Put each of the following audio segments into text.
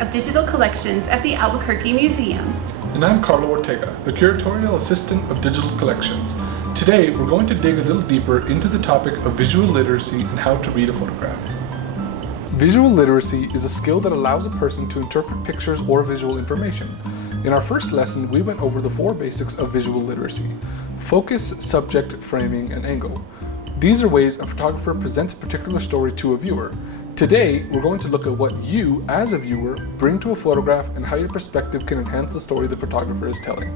of Digital Collections at the Albuquerque Museum. And I'm Carlo Ortega, the curatorial assistant of Digital Collections. Today, we're going to dig a little deeper into the topic of visual literacy and how to read a photograph. Visual literacy is a skill that allows a person to interpret pictures or visual information. In our first lesson, we went over the 4 basics of visual literacy: focus, subject, framing, and angle. These are ways a photographer presents a particular story to a viewer. Today, we're going to look at what you, as a viewer, bring to a photograph and how your perspective can enhance the story the photographer is telling.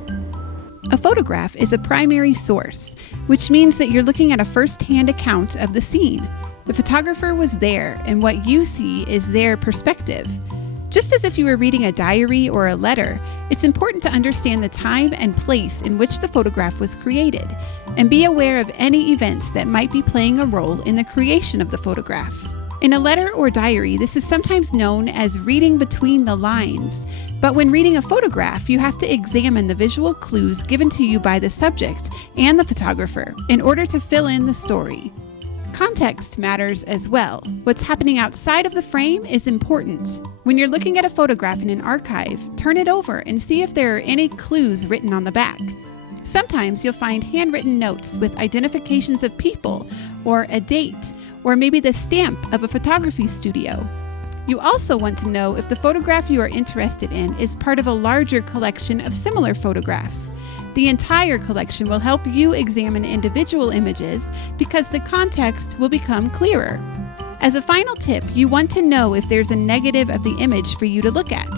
A photograph is a primary source, which means that you're looking at a first-hand account of the scene. The photographer was there, and what you see is their perspective. Just as if you were reading a diary or a letter, it's important to understand the time and place in which the photograph was created, and be aware of any events that might be playing a role in the creation of the photograph. In a letter or diary, this is sometimes known as reading between the lines, but when reading a photograph, you have to examine the visual clues given to you by the subject and the photographer in order to fill in the story. Context matters as well. What's happening outside of the frame is important. When you're looking at a photograph in an archive, turn it over and see if there are any clues written on the back. Sometimes you'll find handwritten notes with identifications of people, or a date, or maybe the stamp of a photography studio. You also want to know if the photograph you are interested in is part of a larger collection of similar photographs. The entire collection will help you examine individual images because the context will become clearer. As a final tip, you want to know if there's a negative of the image for you to look at.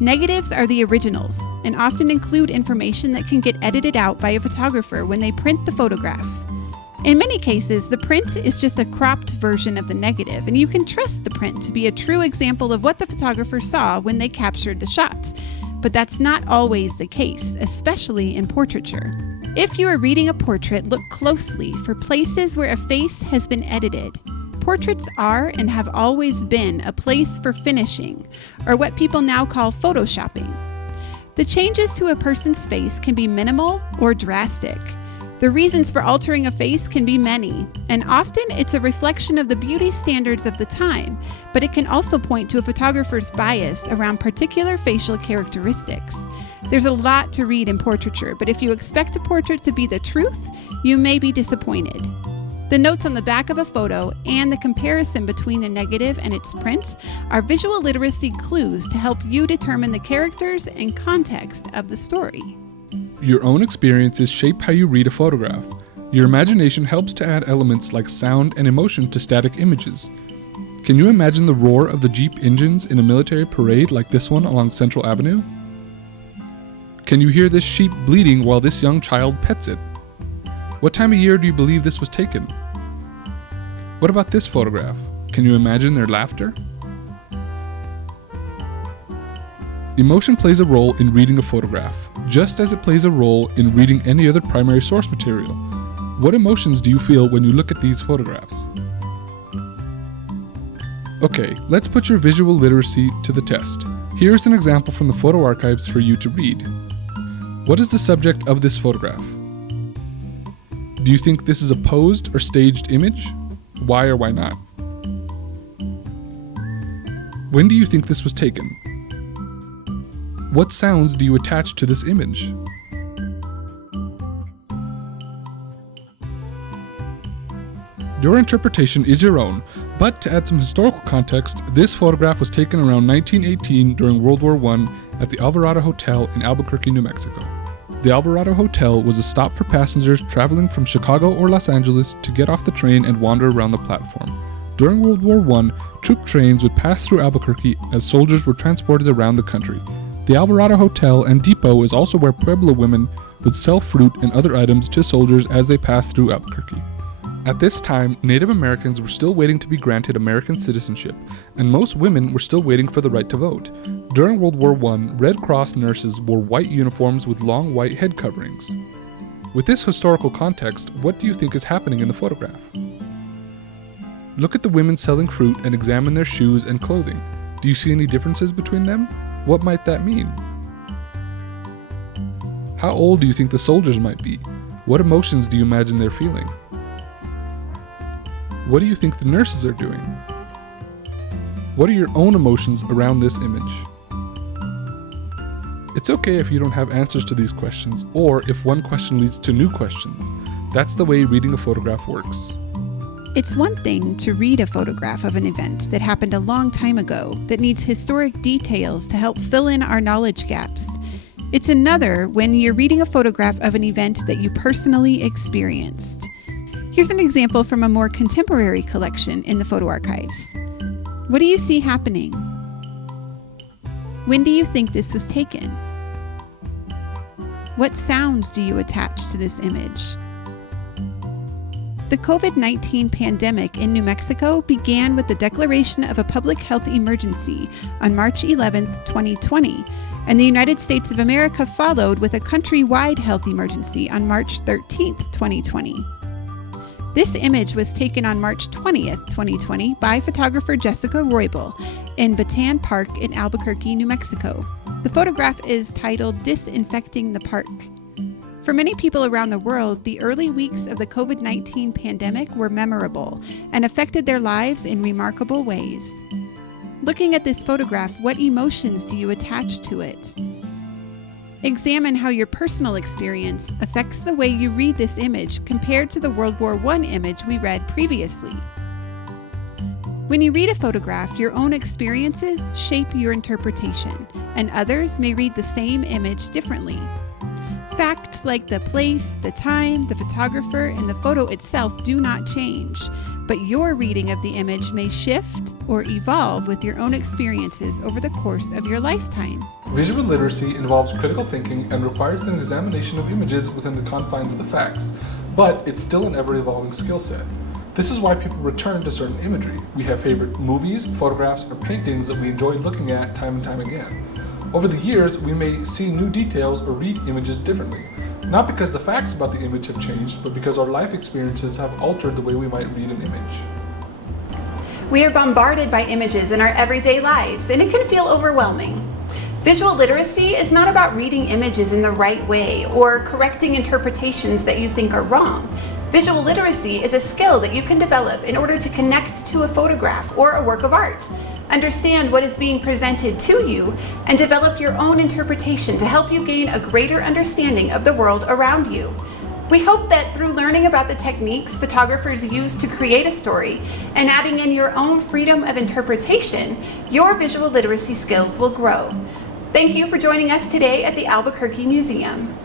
Negatives are the originals and often include information that can get edited out by a photographer when they print the photograph. In many cases, the print is just a cropped version of the negative, and you can trust the print to be a true example of what the photographer saw when they captured the shot. But that's not always the case, especially in portraiture. If you are reading a portrait, look closely for places where a face has been edited. Portraits are and have always been a place for finishing, or what people now call photoshopping. The changes to a person's face can be minimal or drastic. The reasons for altering a face can be many, and often it's a reflection of the beauty standards of the time, but it can also point to a photographer's bias around particular facial characteristics. There's a lot to read in portraiture, but if you expect a portrait to be the truth, you may be disappointed. The notes on the back of a photo and the comparison between the negative and its print are visual literacy clues to help you determine the characters and context of the story. Your own experiences shape how you read a photograph. Your imagination helps to add elements like sound and emotion to static images. Can you imagine the roar of the Jeep engines in a military parade like this one along Central Avenue? Can you hear this sheep bleating while this young child pets it? What time of year do you believe this was taken? What about this photograph? Can you imagine their laughter? Emotion plays a role in reading a photograph, just as it plays a role in reading any other primary source material. What emotions do you feel when you look at these photographs? Okay, let's put your visual literacy to the test. Here's an example from the photo archives for you to read. What is the subject of this photograph? Do you think this is a posed or staged image? Why or why not? When do you think this was taken? What sounds do you attach to this image? Your interpretation is your own, but to add some historical context, this photograph was taken around 1918 during World War I at the Alvarado Hotel in Albuquerque, New Mexico. The Alvarado Hotel was a stop for passengers traveling from Chicago or Los Angeles to get off the train and wander around the platform. During World War I, troop trains would pass through Albuquerque as soldiers were transported around the country. The Alvarado Hotel and Depot is also where Pueblo women would sell fruit and other items to soldiers as they passed through Albuquerque. At this time, Native Americans were still waiting to be granted American citizenship, and most women were still waiting for the right to vote. During World War I, Red Cross nurses wore white uniforms with long white head coverings. With this historical context, what do you think is happening in the photograph? Look at the women selling fruit and examine their shoes and clothing. Do you see any differences between them? What might that mean? How old do you think the soldiers might be? What emotions do you imagine they're feeling? What do you think the nurses are doing? What are your own emotions around this image? It's okay if you don't have answers to these questions, or if one question leads to new questions. That's the way reading a photograph works. It's one thing to read a photograph of an event that happened a long time ago that needs historic details to help fill in our knowledge gaps. It's another when you're reading a photograph of an event that you personally experienced. Here's an example from a more contemporary collection in the photo archives. What do you see happening? When do you think this was taken? What sounds do you attach to this image? The COVID-19 pandemic in New Mexico began with the declaration of a public health emergency on March 11, 2020, and the United States of America followed with a countrywide health emergency on March 13, 2020. This image was taken on March 20th, 2020 by photographer Jessica Roybal in Bataan Park in Albuquerque, New Mexico. The photograph is titled "Disinfecting the Park." For many people around the world, the early weeks of the COVID-19 pandemic were memorable and affected their lives in remarkable ways. Looking at this photograph, what emotions do you attach to it? Examine how your personal experience affects the way you read this image compared to the World War I image we read previously. When you read a photograph, your own experiences shape your interpretation, and others may read the same image differently. Facts like the place, the time, the photographer, and the photo itself do not change, but your reading of the image may shift or evolve with your own experiences over the course of your lifetime. Visual literacy involves critical thinking and requires an examination of images within the confines of the facts, but it's still an ever-evolving skill set. This is why people return to certain imagery. We have favorite movies, photographs, or paintings that we enjoy looking at time and time again. Over the years, we may see new details or read images differently, not because the facts about the image have changed, but because our life experiences have altered the way we might read an image. We are bombarded by images in our everyday lives, and it can feel overwhelming. Visual literacy is not about reading images in the right way or correcting interpretations that you think are wrong. Visual literacy is a skill that you can develop in order to connect to a photograph or a work of art, understand what is being presented to you, and develop your own interpretation to help you gain a greater understanding of the world around you. We hope that through learning about the techniques photographers use to create a story and adding in your own freedom of interpretation, your visual literacy skills will grow. Thank you for joining us today at the Albuquerque Museum.